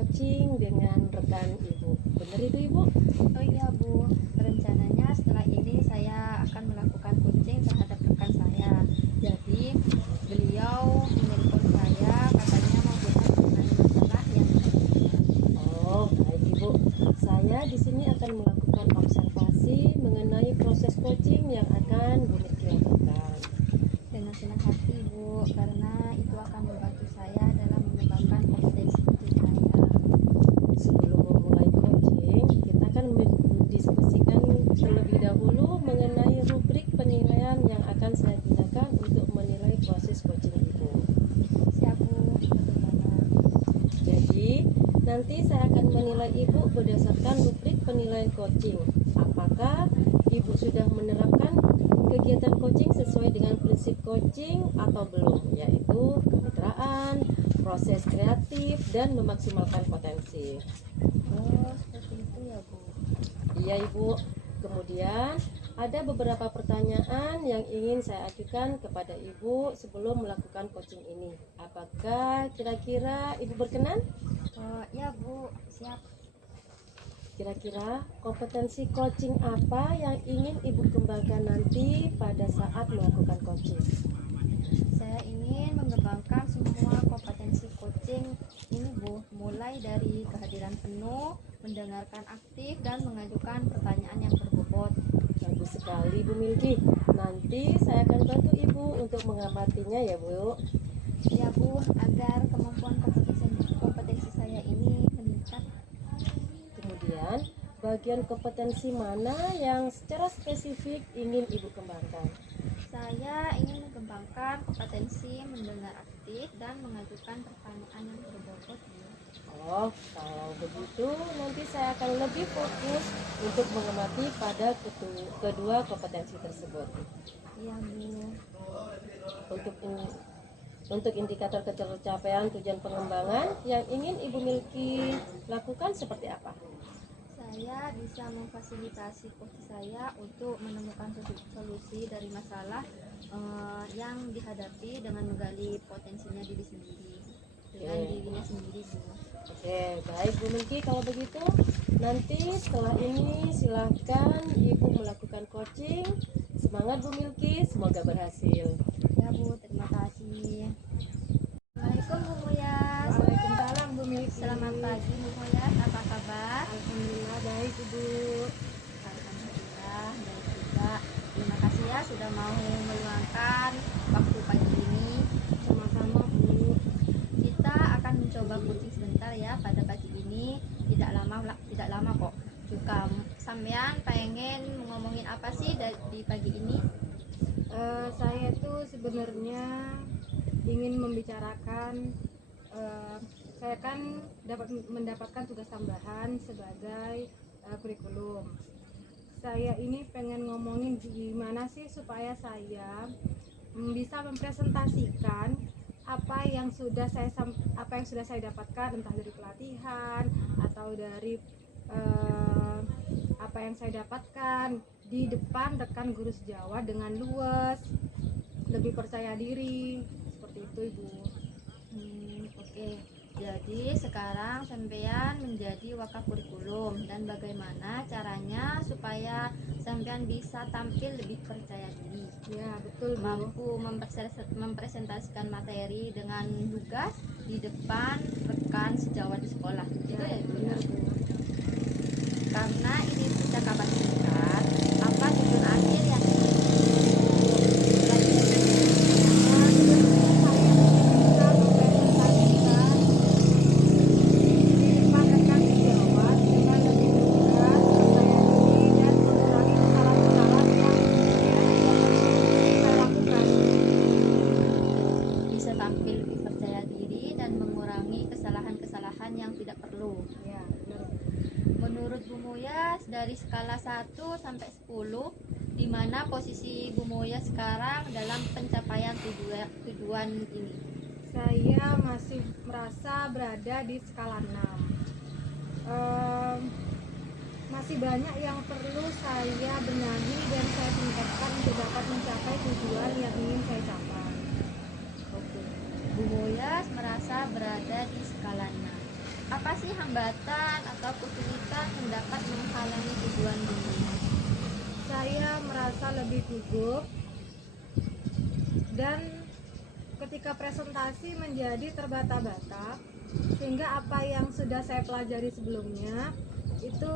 coaching dengan rekan Ibu. Benar itu Ibu? Oh iya Bu, rencananya setelah ini saya akan melakukan coaching terhadap rekan saya. Jadi beliau menelpon saya katanya mau curhat mengenai masalah yang Oh, baik Ibu. Saya di sini akan melakukan observasi mengenai proses coaching yang akan Bu Niki lakukan. dengan senang hati Bu, karena itu akan membantu saya dalam mengembangkan kompetensi coaching saya. Sebelum memulai coaching, kita akan mendiskusikan terlebih dahulu mengenai rubrik penilaian yang akan saya gunakan untuk menilai proses coaching Ibu. Siap Bu, bagaimana? Jadi, nanti saya akan menilai Ibu berdasarkan rubrik penilaian coaching. Apakah Ibu sudah menerapkan kegiatan coaching sesuai dengan prinsip coaching atau belum, yaitu kemitraan, proses kreatif, dan memaksimalkan potensi. Oh, seperti itu ya Bu. Iya Ibu. Kemudian ada beberapa pertanyaan yang ingin saya ajukan kepada Ibu sebelum melakukan coaching ini. Apakah kira-kira Ibu berkenan? Oh ya Bu, siap. Kira-kira kompetensi coaching apa yang ingin Ibu kembangkan nanti pada saat melakukan coaching? Saya ingin mengembangkan semua kompetensi coaching ini Bu, mulai dari kehadiran penuh, mendengarkan aktif, dan mengajukan pertanyaan yang berbobot. Bagus sekali Bu Milky. Nanti saya akan bantu Ibu untuk mengamatinya ya Bu. Ya Bu, agar kemampuan kompetensi saya ini meningkat. Kemudian bagian kompetensi mana yang secara spesifik ingin Ibu kembangkan? Saya ingin mengembangkan kompetensi mendengar aktif dan mengajukan pertanyaan yang berbobot Bu. Oh, kalau begitu nanti saya akan lebih fokus untuk mengamati pada kedua kompetensi tersebut. Iya Bu. Untuk indikator ketercapaian tujuan pengembangan yang ingin Ibu Milky lakukan seperti apa? Saya bisa memfasilitasi coach saya untuk menemukan solusi dari masalah yang dihadapi dengan menggali potensinya diri sendiri dengan dirinya sendiri Bu. Oke, baik Bu Milky, kalau begitu nanti setelah ini silahkan Ibu melakukan coaching. Semangat Bu Milky, semoga berhasil. Ya Bu, terima kasih. Assalamualaikum Bu Muyas. Waalaikumsalam Bu Milky. Selamat pagi Bu Muyas, apa kabar? Alhamdulillah baik Ibu. Alhamdulillah baik juga. Terima kasih ya sudah mau meluangkan waktu pagi ini. Sama-sama Bu. Kita akan mencoba coaching sebentar ya pada pagi ini. Tidak lama kok. Juga sampean pengen ngomongin apa sih di pagi ini? Saya tuh sebenarnya ingin membicarakan, saya kan mendapatkan tugas tambahan sebagai kurikulum. Saya ini pengen ngomongin gimana sih supaya saya bisa mempresentasikan apa yang sudah saya dapatkan, entah dari pelatihan atau dari apa yang saya dapatkan di depan rekan guru sejawat dengan luas, lebih percaya diri, seperti itu Ibu. Oke. Jadi sekarang sampean menjadi wakaf kurikulum, dan bagaimana caranya supaya sampean bisa tampil lebih percaya diri, Ya betul Bu. mampu mempresentasikan materi dengan lugas di depan rekan sejawat di sekolah. Itu ya Ibu ya. Benar Bu. Karena ini percakapan singkat, apa tujuan akhir yang bisa tampil lebih percaya diri dan mengurangi kesalahan-kesalahan yang tidak perlu. Ya, benar. Menurut Bu Muyas, dari skala 1 sampai 10, di mana posisi Bu Muyas sekarang dalam pencapaian tujuan ini? Saya masih merasa berada di skala 6. Masih banyak yang perlu saya benahi dan saya tingkatkan untuk dapat mencapai tujuan yang ingin saya capai. Oke. Bu Muyas merasa berada di skala 6. Apa sih hambatan atau kesulitan yang dapat menghalangi tujuan Bumuya? Saya merasa lebih gugup dan ketika presentasi menjadi terbata-bata, sehingga apa yang sudah saya pelajari sebelumnya itu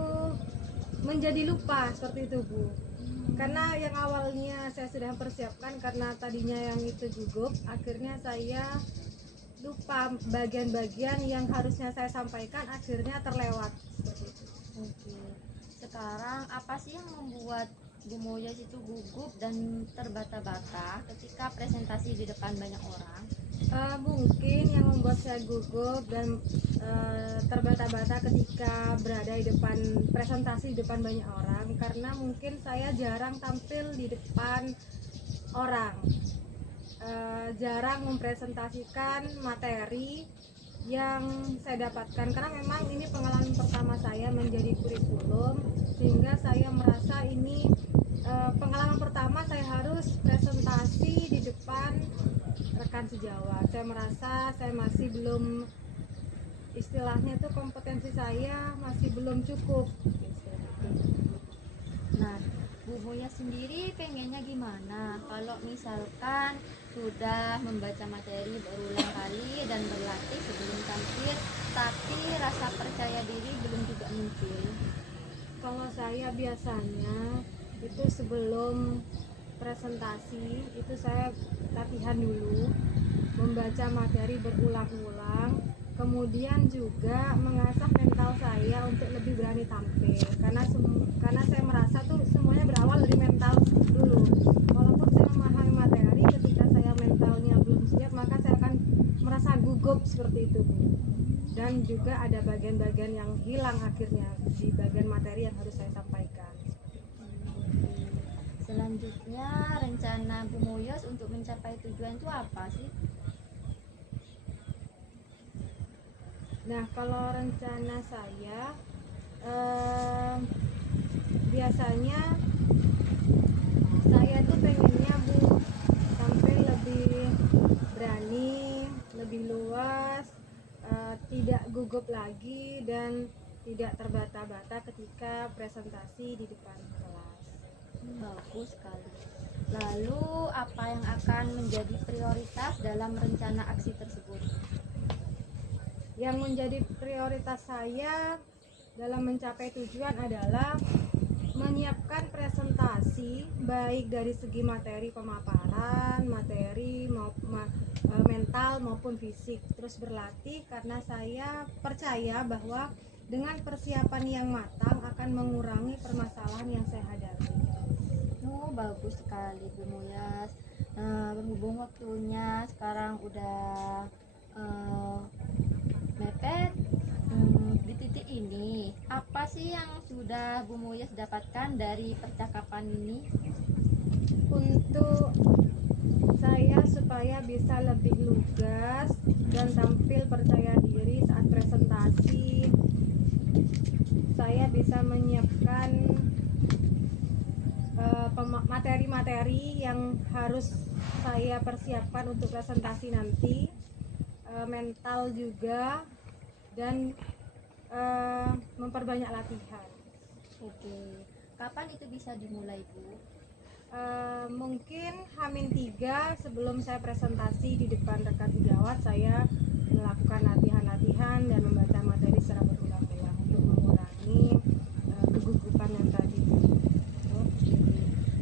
menjadi lupa seperti itu Bu. Karena yang awalnya saya sudah persiapkan, karena tadinya yang itu gugup, akhirnya saya lupa bagian-bagian yang harusnya saya sampaikan, akhirnya terlewat seperti itu. Oke. Sekarang apa sih yang membuat Bumuya itu gugup dan terbata-bata ketika presentasi di depan banyak orang? Mungkin yang membuat saya gugup dan terbata-bata ketika berada di depan presentasi di depan banyak orang, karena mungkin saya jarang tampil di depan orang. Jarang mempresentasikan materi yang saya dapatkan, karena memang ini pengalaman pertama saya menjadi kurikulum, sehingga saya merasa ini pengalaman pertama saya harus presentasi di depan rekan sejawat. Saya merasa saya masih belum, istilahnya itu kompetensi saya masih belum cukup. Nah, Bumuya sendiri pengennya gimana kalau misalkan sudah membaca materi berulang kali dan berlatih sebelum tampil, tapi rasa percaya diri belum juga muncul? Kalau saya biasanya itu sebelum presentasi itu saya latihan dulu, membaca materi berulang-ulang, kemudian juga mengasah mental saya untuk lebih berani tampil, karena saya merasa tuh semuanya berawal dari mental dulu. Walaupun saya memahami materi, ketika saya mentalnya belum siap, maka saya akan merasa gugup seperti itu. Dan juga ada bagian-bagian yang hilang akhirnya di bagian materi yang harus saya sampaikan. Selanjutnya, rencana Bumuyos untuk mencapai tujuan itu apa sih? Nah, kalau rencana saya biasanya saya tuh pengennya Bu sampai lebih berani, lebih luas, tidak gugup lagi dan tidak terbata-bata ketika presentasi di depan kelas. Bagus sekali. Lalu, apa yang akan menjadi prioritas dalam rencana aksi tersebut? Yang menjadi prioritas saya dalam mencapai tujuan adalah menyiapkan presentasi baik dari segi materi pemaparan, materi mental maupun fisik. Terus berlatih, karena saya percaya bahwa dengan persiapan yang matang akan mengurangi permasalahan yang saya hadapi. Oh, bagus sekali Bu Muyas. Nah, berhubung waktunya sekarang udah mepet, di titik ini apa sih yang sudah Bu Muyas dapatkan dari percakapan ini? Untuk saya supaya bisa lebih lugas dan tampil percaya diri saat presentasi, saya bisa menyiapkan materi-materi yang harus saya persiapkan untuk presentasi nanti, mental juga, dan memperbanyak latihan. Oke, kapan itu bisa dimulai Bu? Mungkin H-3 sebelum saya presentasi di depan rekan sejawat, saya melakukan latihan-latihan dan membaca materi secara berulang-ulang untuk mengurangi kegugupan yang tadi. Oke,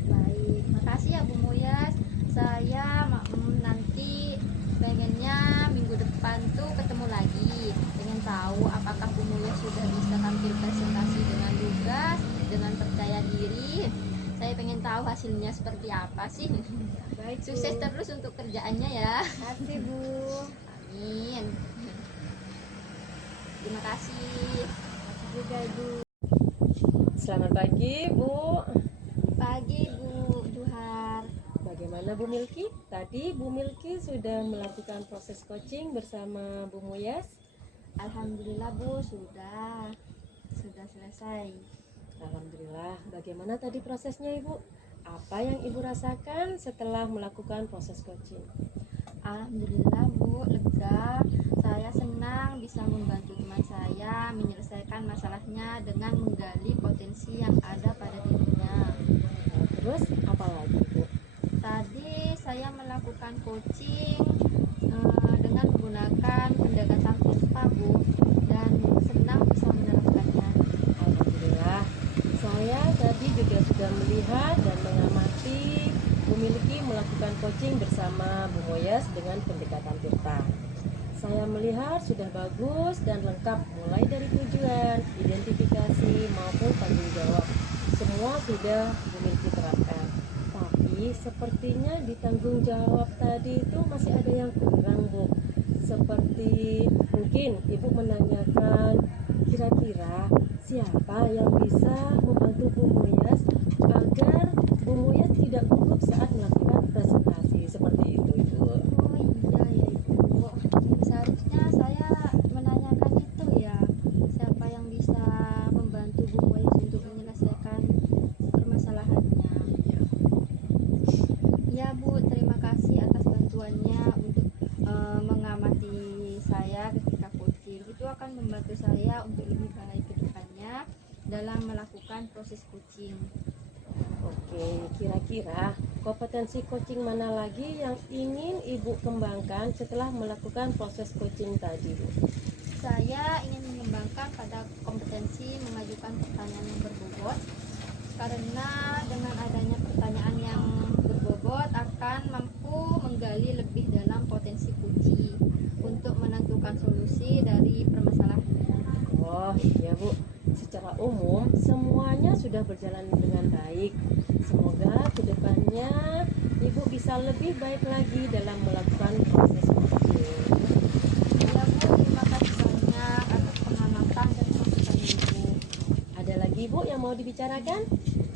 baik. Makasih ya Bu Muyas. Saya nanti pengennya minggu depan tuh ketemu lagi. Pengen tahu apakah Bu Muyas sudah bisa tampil presentasi dengan lugas, dengan percaya diri. Saya pengen tahu hasilnya seperti apa sih. Baik, Bu. Sukses terus untuk kerjaannya ya. Terima kasih, Bu. Amin. Terima kasih. Juga, Ibu. Selamat pagi Bu. Pagi Bu Juhar. Bagaimana Bu Milky? Tadi Bu Milky sudah melakukan proses coaching bersama Bu Muyas. Alhamdulillah Bu, sudah selesai. Alhamdulillah. Bagaimana tadi prosesnya Ibu? Apa yang Ibu rasakan setelah melakukan proses coaching? Alhamdulillah Bu, lega. Saya senang bisa membantu teman saya menyelesaikan masalahnya dengan menggali potensi yang ada pada dirinya. Nah, terus apa lagi Bu? Tadi saya melakukan coaching dengan menggunakan pendekatan Vespa Bu, dan senang bisa menerapkannya. Alhamdulillah, saya tadi juga sudah melihat dan mengamati Bu Milky melakukan coaching bersama Bu Moyes dengan pendekatan Tirta. Saya melihat sudah bagus dan lengkap mulai dari tujuan, identifikasi maupun tanggung jawab. Semua sudah Bu Milky terapkan. Tapi sepertinya di tanggung jawab tadi itu masih ada yang kurang Bu. Seperti mungkin Ibu menanyakan kira-kira siapa yang bisa membantu Bu Moyes agar Bu Moyes tidak gugup saat melakukan presentasi seperti itu Ibu. Oh iya ya Ibu, seharusnya saya menanyakan itu ya, siapa yang bisa membantu Bu Moyes untuk menyelesaikan permasalahannya. Ya Bu, terima kasih atas bantuannya untuk mengamati saya ketika coaching. Itu akan membantu saya untuk lebih baik ke depannya dalam melakukan proses coaching. Oke, kira-kira kompetensi coaching mana lagi yang ingin Ibu kembangkan setelah melakukan proses coaching tadi Bu? Saya ingin mengembangkan pada kompetensi mengajukan pertanyaan yang berbobot, karena dengan adanya pertanyaan yang berbobot akan mampu menggali lebih dalam potensi kunci untuk menentukan solusi dari permasalahan. Oh iya Bu, secara umum semuanya sudah berjalan dengan baik. Semoga kedepannya Ibu bisa lebih baik lagi dalam melakukan proses coaching. Ya Bu, terima kasih banyak atas pengamatan dan masukan Ibu. Ada lagi Bu yang mau dibicarakan?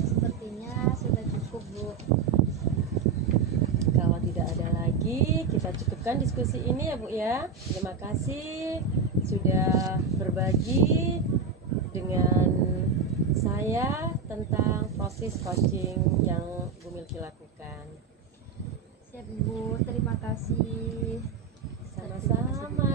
Sepertinya sudah cukup Bu. Kalau tidak ada lagi, kita cukupkan diskusi ini ya Bu ya. Terima kasih sudah berbagi dengan saya tentang proses coaching yang Bu Milky lakukan. Siap Bu, terima kasih. Sama-sama.